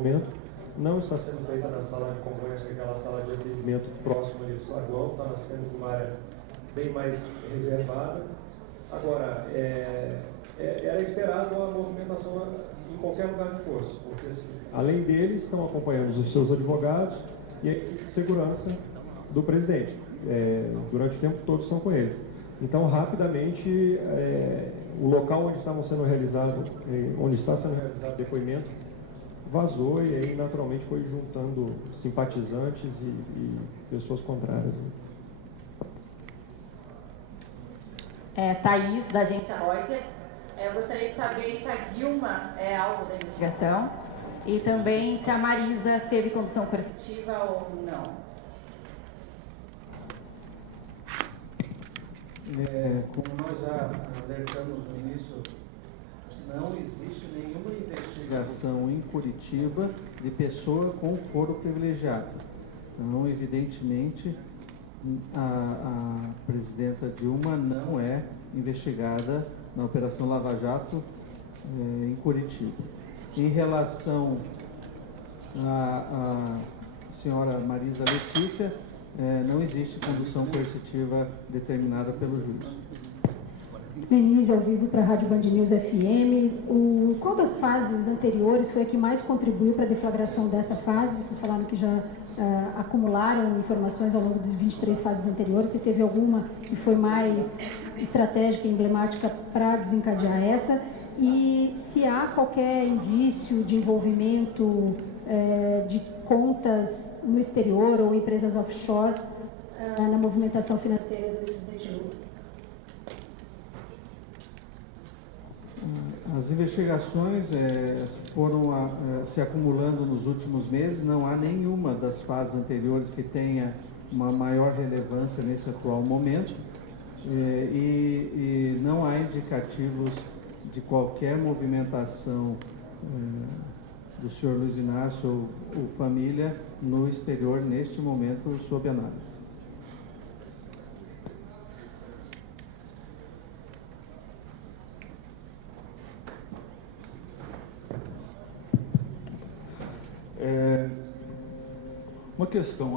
momento não está sendo feita na sala de concorrência, aquela sala de atendimento próximo ali do saguão, está sendo uma área bem mais reservada. Agora, era esperado a movimentação em qualquer lugar que fosse, porque assim, além deles, estão acompanhando os seus advogados e a equipe de segurança do presidente. Durante o tempo todo estão com eles. Então, rapidamente, o local onde estavam sendo realizados, onde está sendo realizado o depoimento, vazou e aí naturalmente foi juntando simpatizantes e pessoas contrárias. Thaís, da agência Reuters. Eu gostaria de saber se a Dilma é alvo da investigação e também se a Marisa teve condução coercitiva ou não. Como nós já alertamos no início, não existe nenhuma investigação em Curitiba de pessoa com foro privilegiado. Então, evidentemente, a presidenta Dilma não é investigada na Operação Lava Jato em Curitiba. Em relação à senhora Marisa Letícia, não existe condução coercitiva determinada pelo juiz. Denise, ao vivo para a Rádio Band News FM. Qual das fases anteriores foi a que mais contribuiu para a deflagração dessa fase? Vocês falaram que já acumularam informações ao longo das 23 fases anteriores. Se teve alguma que foi mais estratégica e emblemática para desencadear essa? E se há qualquer indício de envolvimento de contas no exterior ou empresas offshore na movimentação financeira do presidente Lula? As investigações foram se acumulando nos últimos meses, não há nenhuma das fases anteriores que tenha uma maior relevância nesse atual momento e não há indicativos de qualquer movimentação do senhor Luiz Inácio ou família no exterior neste momento sob análise. Uma questão,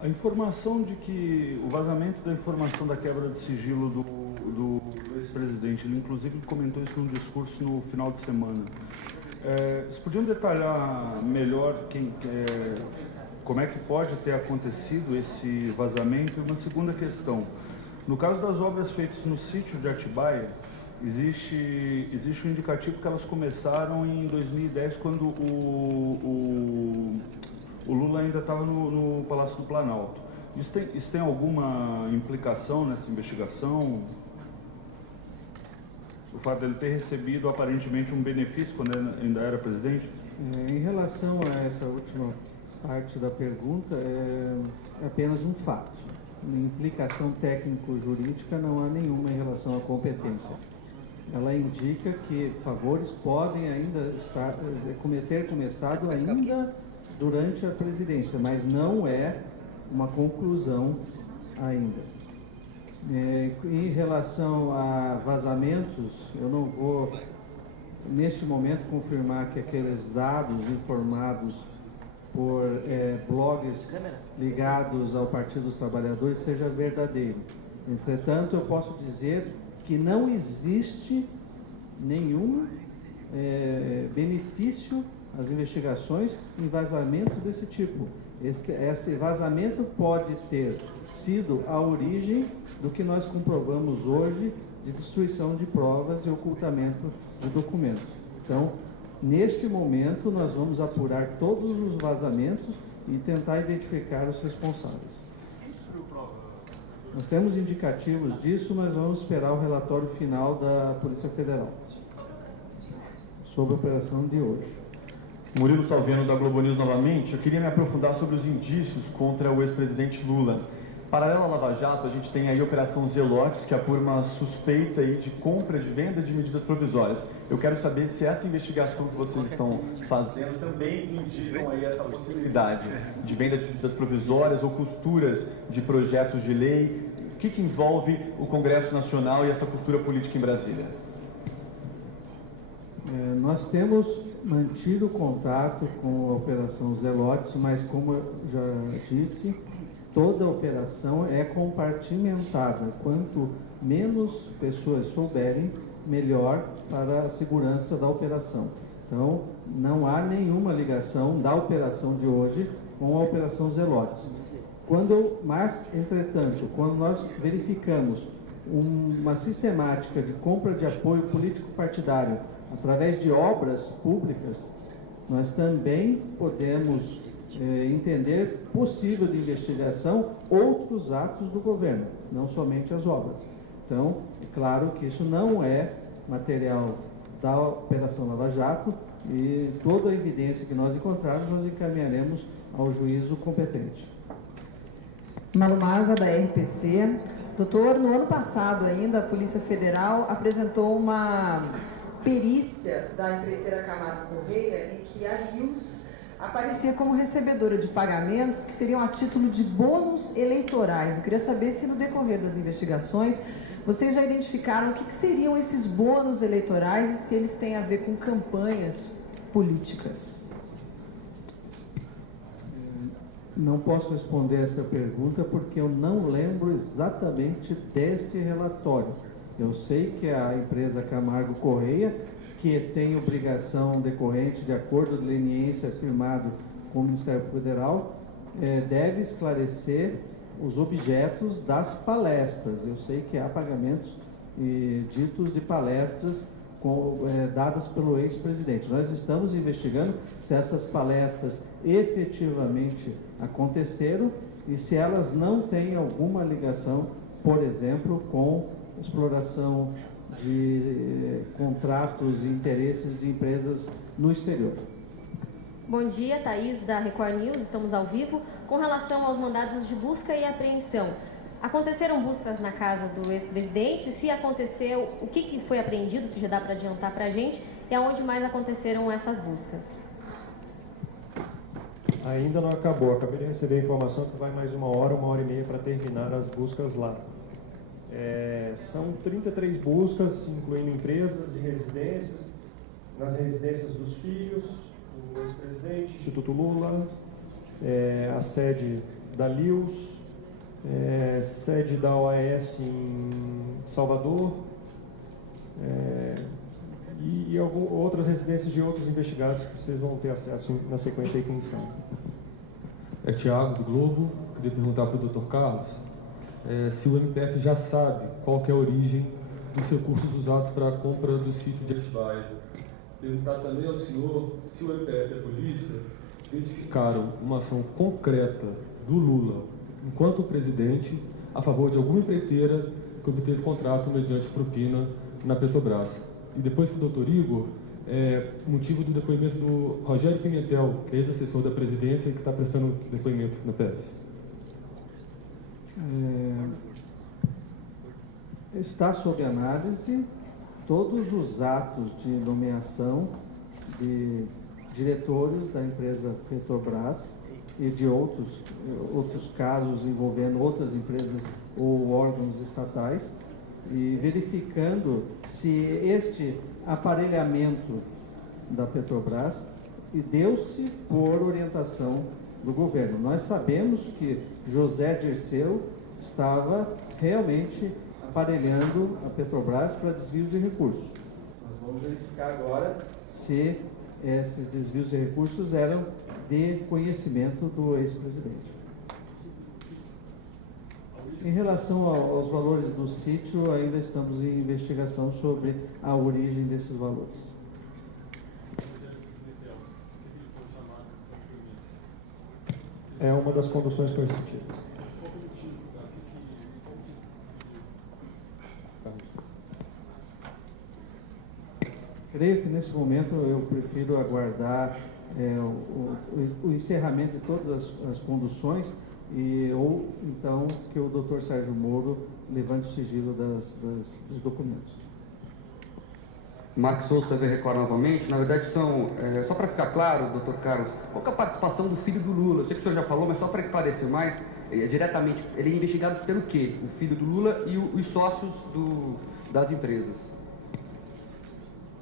a informação de que o vazamento da informação da quebra de sigilo do ex-presidente, ele inclusive comentou isso num discurso no final de semana. Vocês podiam detalhar melhor como é que pode ter acontecido esse vazamento? E uma segunda questão, no caso das obras feitas no sítio de Atibaia, existe um indicativo que elas começaram em 2010, quando o Lula ainda estava no Palácio do Planalto. Isso tem alguma implicação nessa investigação? O fato dele ter recebido aparentemente um benefício quando ainda era presidente? Em relação a essa última parte da pergunta, é apenas um fato. Implicação técnico-jurídica não há nenhuma em relação à competência. Ela indica que favores podem ainda ter começado ainda durante a presidência, mas não é uma conclusão ainda. Em relação a vazamentos, eu não vou, neste momento, confirmar que aqueles dados informados por blogs ligados ao Partido dos Trabalhadores seja verdadeiro. Entretanto, eu posso dizer que não existe nenhum benefício às investigações em vazamento desse tipo. Esse vazamento pode ter sido a origem do que nós comprovamos hoje de destruição de provas e ocultamento de documentos. Então, neste momento, nós vamos apurar todos os vazamentos e tentar identificar os responsáveis. Nós temos indicativos disso, mas vamos esperar o relatório final da Polícia Federal sobre a operação de hoje. Murilo Salviano, da Globo News novamente. Eu queria me aprofundar sobre os indícios contra o ex-presidente Lula. Paralelo à Lava Jato, a gente tem aí a Operação Zelotes, que apura uma suspeita aí de compra, de venda de medidas provisórias. Eu quero saber se essa investigação que vocês estão fazendo também indicam aí essa possibilidade de venda de medidas provisórias ou costuras de projetos de lei. O que envolve o Congresso Nacional e essa costura política em Brasília? Nós temos mantido contato com a Operação Zelotes, mas como eu já disse, toda a operação é compartimentada. Quanto menos pessoas souberem, melhor para a segurança da operação. Então, não há nenhuma ligação da operação de hoje com a Operação Zelotes. Mas, entretanto, quando nós verificamos uma sistemática de compra de apoio político-partidário através de obras públicas, nós também podemos entender possível de investigação outros atos do governo, não somente as obras. Então, é claro que isso não é material da Operação Lava Jato e toda a evidência que nós encontrarmos, nós encaminharemos ao juízo competente. Malu Maza, da RPC. Doutor, no ano passado ainda, a Polícia Federal apresentou uma perícia da empreiteira Camargo Correia em que a Rios aparecia como recebedora de pagamentos que seriam a título de bônus eleitorais. Eu queria saber se no decorrer das investigações vocês já identificaram o que seriam esses bônus eleitorais e se eles têm a ver com campanhas políticas. Não posso responder essa pergunta porque eu não lembro exatamente deste relatório. Eu sei que a empresa Camargo Correia, que tem obrigação decorrente de acordo de leniência firmado com o Ministério Federal, deve esclarecer os objetos das palestras. Eu sei que há pagamentos ditos de palestras dadas pelo ex-presidente. Nós estamos investigando se essas palestras efetivamente aconteceram e se elas não têm alguma ligação, por exemplo, com exploração de contratos e interesses de empresas no exterior. Bom dia, Thaís, da Record News, estamos ao vivo. Com relação aos mandados de busca e apreensão, aconteceram buscas na casa do ex-presidente? Se aconteceu, o que foi apreendido, se já dá para adiantar para a gente, e aonde mais aconteceram essas buscas? Ainda não acabou, acabei de receber a informação que vai mais uma hora e meia para terminar as buscas lá. São 33 buscas, incluindo empresas e residências, nas residências dos filhos, do ex-presidente, Instituto Lula, a sede da Lius, sede da OAS em Salvador, e outras residências de outros investigados que vocês vão ter acesso na sequência aí quem são. Thiago, do Globo. Queria perguntar para o Dr. Carlos se o MPF já sabe qual que é a origem dos recursos usados para a compra do sítio de Atibaia. Perguntar também ao senhor se o MPF e a polícia identificaram uma ação concreta do Lula, enquanto presidente, a favor de alguma empreiteira que obteve contrato mediante propina na Petrobras. E depois para o doutor Igor, motivo do depoimento do Rogério Pimentel, que é ex-assessor da presidência e que está prestando depoimento na PF. Está sob análise todos os atos de nomeação de diretores da empresa Petrobras e de outros casos envolvendo outras empresas ou órgãos estatais, e verificando se este aparelhamento da Petrobras deu-se por orientação do governo. Nós sabemos que José Dirceu estava realmente aparelhando a Petrobras para desvios de recursos. Nós vamos verificar agora se esses desvios de recursos eram de conhecimento do ex-presidente. Em relação aos valores do sítio, ainda estamos em investigação sobre a origem desses valores. É uma das conduções coercitivas. Creio que nesse momento eu prefiro aguardar o encerramento de todas as conduções ou então que o Dr. Sérgio Moro levante o sigilo dos documentos. Marcos Souza, TV Record novamente. Na verdade, só para ficar claro, doutor Carlos, qual que é a participação do filho do Lula? Eu sei que o senhor já falou, mas só para esclarecer mais, diretamente, ele é investigado pelo quê? O filho do Lula e os sócios das empresas?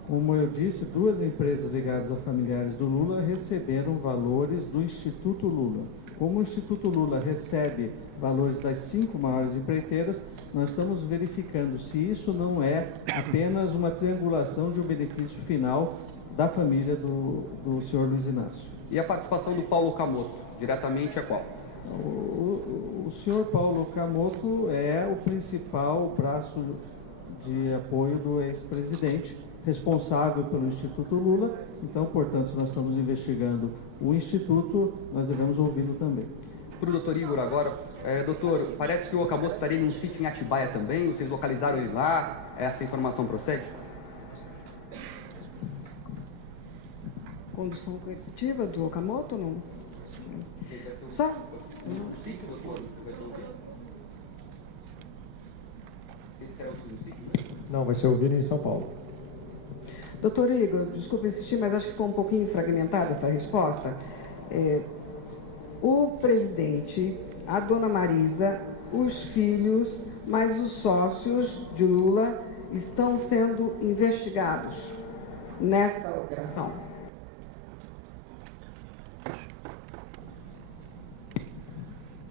Como eu disse, 2 empresas ligadas a familiares do Lula receberam valores do Instituto Lula. Como o Instituto Lula recebe valores das 5 maiores empreiteiras, nós estamos verificando se isso não é apenas uma triangulação de um benefício final da família do senhor Luiz Inácio. E a participação do Paulo Camoto, diretamente é qual? O senhor Paulo Camoto é o principal braço de apoio do ex-presidente, responsável pelo Instituto Lula. Então, portanto, se nós estamos investigando o Instituto, nós devemos ouvi-lo também. Para o doutor Igor agora, doutor, parece que o Okamoto estaria num sítio em Atibaia também, vocês localizaram ele lá, essa informação procede? Condução coercitiva do Okamoto, não? Só? Sítio, doutor? Ele será no sítio? Não, vai ser ouvido em São Paulo. Doutor Igor, desculpa insistir, mas acho que ficou um pouquinho fragmentada essa resposta. O presidente, a dona Marisa, os filhos, mais os sócios de Lula estão sendo investigados nesta operação.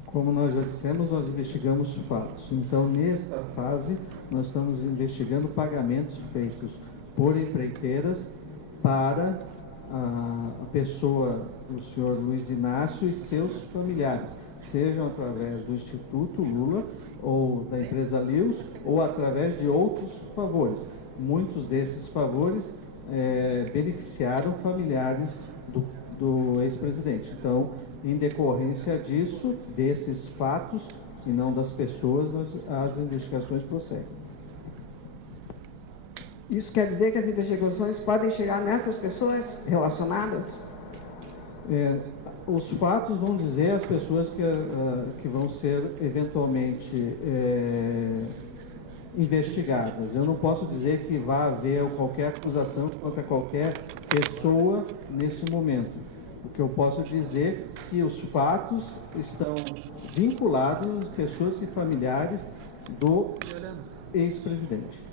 Como nós já dissemos, nós investigamos fatos. Então, nesta fase, nós estamos investigando pagamentos feitos por empreiteiras para a pessoa do senhor Luiz Inácio e seus familiares, sejam através do Instituto Lula ou da empresa Lius, ou através de outros favores. Muitos desses favores beneficiaram familiares do ex-presidente. Então, em decorrência disso, desses fatos, e não das pessoas, as investigações prosseguem. Isso quer dizer que as investigações podem chegar nessas pessoas relacionadas? Os fatos vão dizer as pessoas que vão ser eventualmente investigadas. Eu não posso dizer que vai haver qualquer acusação contra qualquer pessoa nesse momento. O que eu posso dizer é que os fatos estão vinculados às pessoas e familiares do ex-presidente.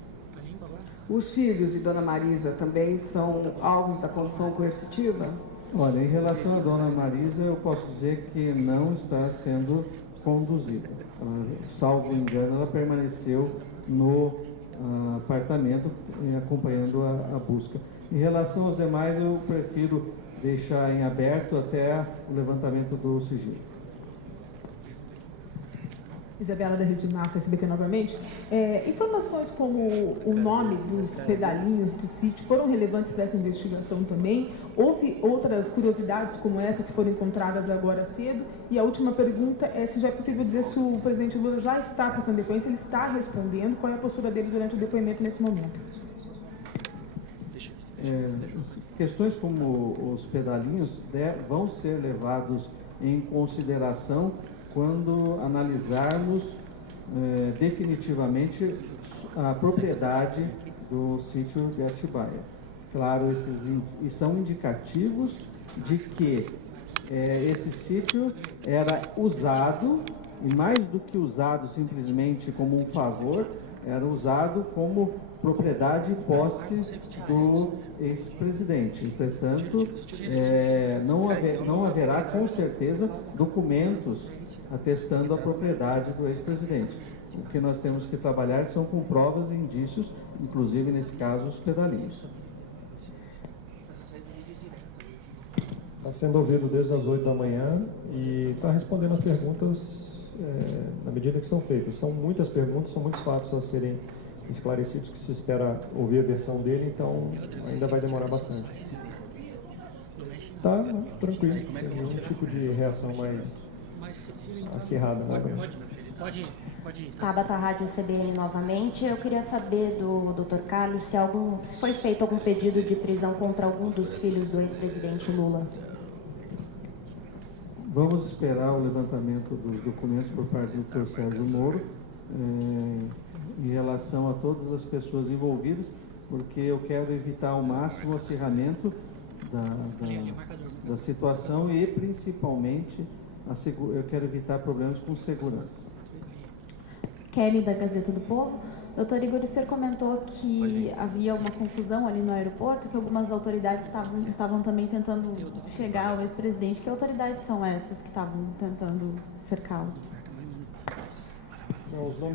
Os filhos e dona Marisa também são alvos da condução coercitiva? Olha, em relação à dona Marisa, eu posso dizer que não está sendo conduzida. Salvo engano, ela permaneceu no apartamento acompanhando a busca. Em relação aos demais, eu prefiro deixar em aberto até o levantamento do sigilo. Isabela da Rede Massa, SBT novamente. Informações como o nome dos pedalinhos do sítio foram relevantes para essa investigação também? Houve outras curiosidades como essa que foram encontradas agora cedo? E a última pergunta é se já é possível dizer se o presidente Lula já está prestando depoimento, se ele está respondendo, qual é a postura dele durante o depoimento nesse momento? Questões como os pedalinhos vão ser levados em consideração quando analisarmos definitivamente a propriedade do sítio de Atibaia. Claro, esses são indicativos de que esse sítio era usado, e mais do que usado simplesmente como um favor, era usado como propriedade e posse do ex-presidente. Entretanto, não haverá com certeza documentos atestando a propriedade do ex-presidente. O que nós temos que trabalhar são com provas e indícios, inclusive nesse caso os pedalinhos. Está sendo ouvido desde as 8 da manhã e está respondendo as perguntas na medida que são feitas. São muitas perguntas, são muitos fatos a serem esclarecidos que se espera ouvir a versão dele, então ainda vai demorar bastante. Tá, tranquilo, sem nenhum tipo de reação mais acirrada. Pode ir. Tabata Rádio CBN novamente. Eu queria saber do Dr. Carlos se foi feito algum pedido de prisão contra algum dos filhos do ex-presidente Lula. Vamos esperar o levantamento dos documentos por parte do Dr. Sérgio Moro em relação a todas as pessoas envolvidas, porque eu quero evitar ao máximo o acirramento da situação e, principalmente, eu quero evitar problemas com segurança. Kelly, da Gazeta do Povo. Doutor Igor, o senhor comentou que havia uma confusão ali no aeroporto, que algumas autoridades estavam também tentando chegar ao ex-presidente. Que autoridades são essas que estavam tentando cercá-lo? Os nomes